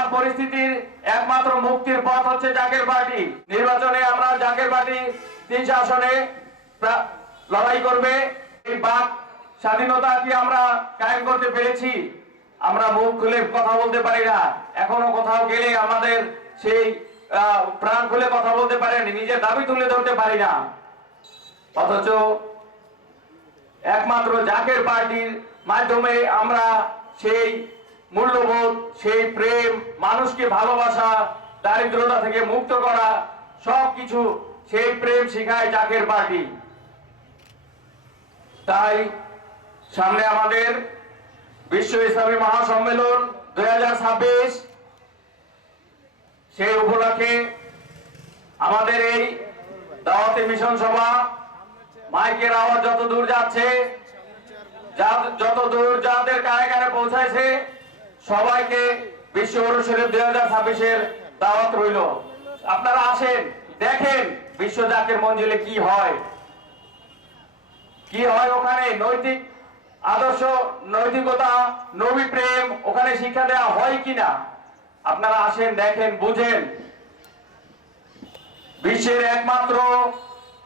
বর্তমান পরিস্থিতির একমাত্র মুক্তির পথ হচ্ছে জাকের পার্টি। নির্বাচনে আমরা জাকের পার্টি তিনশো আসনে লড়াই করবে। এই বাক স্বাধীনতা কি আমরা কায়েম করতে পেরেছি? আমরা মুখ খুলে কথা বলতে পারি না। এখনও কোথাও গেলে আমাদের সেই প্রাণ খুলে কথা বলতে পারেনি, নিজের দাবি তুলে ধরতে পারি না। অথচ একমাত্র জাকের পার্টির মাধ্যমে আমরা সেই মূল্যবোধ, সেই প্রেম, মানুষকে ভালোবাসা, দারিদ্রতা থেকে মুক্ত করা, সবকিছু সেই প্রেম শিখায় জাকের পার্টি। তাই সামনে আমাদের বিশ্ব ইসলামী মহাসম্মেলন দুই হাজার ছাব্বিশ, সেই উপলক্ষে আমাদের এই দাওয়াতি মিশন সভা মাইকের আওয়াজ যত দূর যাচ্ছে যত দূর যাদের কানে কানে পৌঁছাইছে সবাইকে বিশ্ব গুরু শরীফ দুই হাজার ছাব্বিশের দাওয়াত রইল। আপনারা আসেন, দেখেন বিশ্ব জাকের মঞ্জিলে কি হয়। কি হয় ওখানে? নৈতিক আদর্শ, নৈতিকতা, নবী প্রেম ওখানে শিক্ষা দেওয়া হয় কিনা? আপনারা আসেন, দেখেন, বুঝেন। বিশ্বের একমাত্র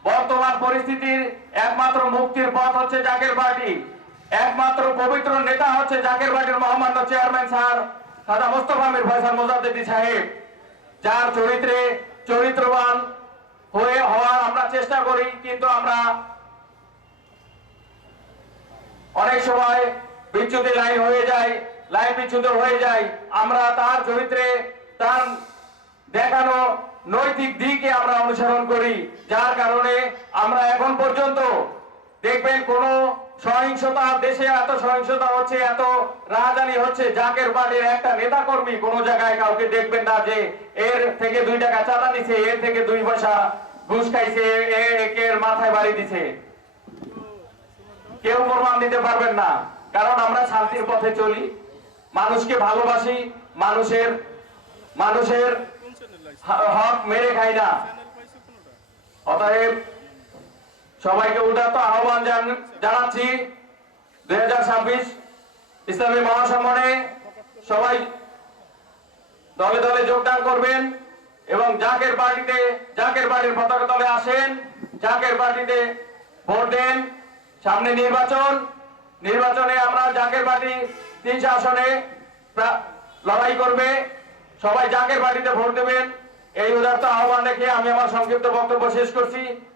বর্তমান পরিস্থিতির একমাত্র মুক্তির পথ হচ্ছে জাকের পার্টি একমাত্র পবিত্র নেতা হচ্ছে জাকের পার্টির মহামান্য চেয়ারম্যান স্যার খাজা মোস্তফা মির ফয়সাল মোজাদ্দেদি সাহেব। যার চরিত্রে চরিত্রবান হয়ে হওয়ার আমরা চেষ্টা করি, কিন্তু আমরা অনেক সময় বিচ্যুতি লাইন হয়ে যায়, লাইন বিচ্যুত হয়ে যায়। আমরা তার চরিত্রে, তার দেখানো নৈতিক দিকে আমরা অনুসরণ করি, যার কারণে আমরা এখন পর্যন্ত দেখবেন কোন সহিংসতা, দেশে এত সহিংসতা হচ্ছে, এত রাজধানী হচ্ছে, জাকের বাড়ির একটা নেতা কর্মী কোন জায়গায় কাউকে দেখবেন না যে এর থেকে দুই টাকা চাঁদা নিছে, এর থেকে দুই পয়সা ঘুষ খাইছে, এ একের মাথায় বাড়ি দিছে। কেউ প্রমাণ দিতে পারবেন না, কারণ আমরা শান্তির পথে চলি। মানুষকে ভালোবাসি, মানুষের মানুষের হক মেরে খাই না। অতএব সবাইকে উদাত্ত আহ্বান জান- জানাচ্ছি। দুই হাজার ছাব্বিশ ইসলামী মহাসম্মানে সবাই দলে দলে যোগদান করবেন এবং জাকের পার্টিতে জাকের পার্টির পতাকা তলে আসেন। জাকের পার্টিতে ভোট দেন। সামনে নির্বাচন। নির্বাচনে আমরা জাকের পার্টি তিনশো আসনে লড়াই করবে। সবাই জাকের পার্টিতে ভোট দেবেন। এই উদার্ত আহ্বান রেখে আমি আমার সংক্ষিপ্ত বক্তব্য শেষ করছি।